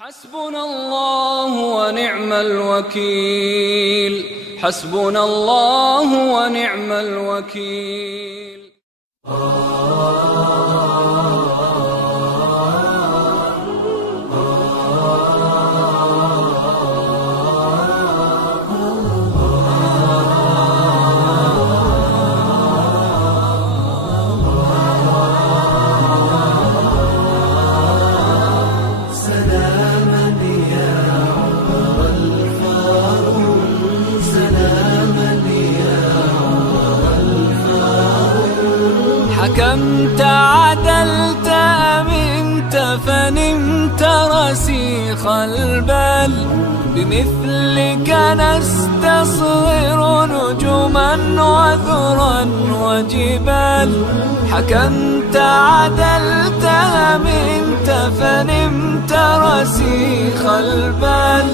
حسبنا الله ونعم الوكيل، حسبنا الله ونعم الوكيل. حكمت عدلت أمنت فنمت رسيخ البال، بمثلك نستصغر نجما وذرا وجبال. حكمت عدلت أمنت فنمت رسيخ البال،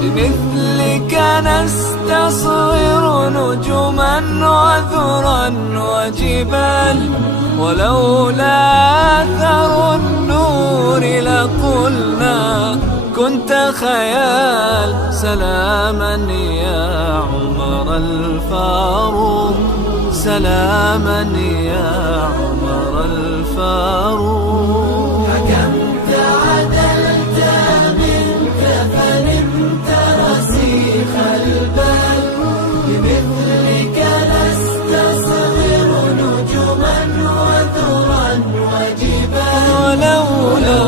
بمثلك نستصغر نجما وذرا وجبال. ولولا أثر النور لقلنا كنت خيال. سلاما يا عمر الفاروق، سلاما يا عمر الفاروق. حكمت عدلت منك فنمت رسيخ البال، بمثلك نستصغر نجما وذرا وجبال. ولولا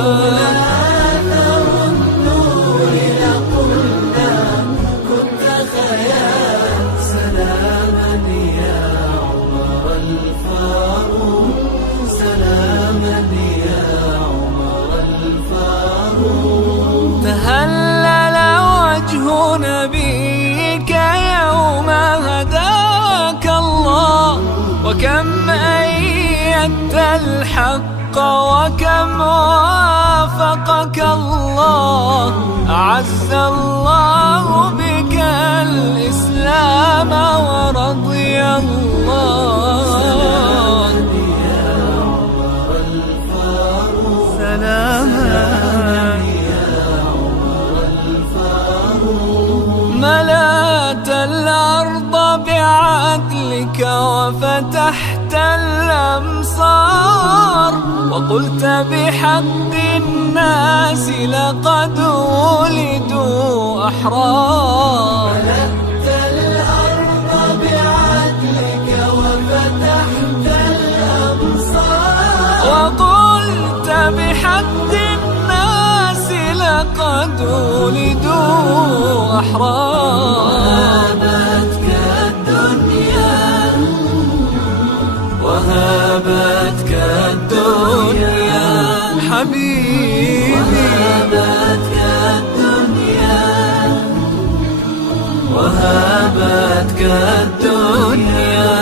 أثر النور لقلنا كنت خيال. سلاما يا عمر الفاروق، سلاما يا عمر الفاروق. تهلل وجه نبيك يوم هداك الله، وكم أيدت الحق وكم وافقك الله. أعز الله بك الإسلام ورضي الله. سلاما ملأت الأرض بعدلك وفتحت الأمصار، وقلت بحق الناس لقد ولدوا أحرار. ملأت الأرض بعدلك وفتحت الأمصار، وقلت بحق الناس لقد ولدوا أحرار. وهابتك الدنيا حبيبي، وهابتك الدنيا، وهابتك الدنيا،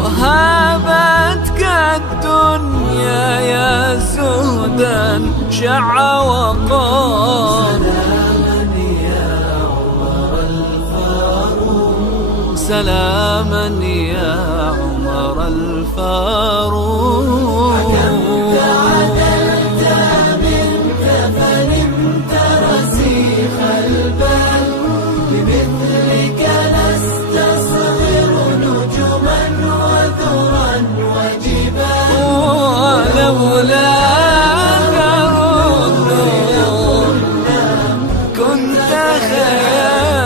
وهابتك الدنيا يا زهدا شع وقار. سلاما يا عمر الفاروق. حكمت عدلت منك فنمت رسيخ البال، بمثلك نستصغر نجما وذرا وجبال. ولولا أثر النور كنت خيال.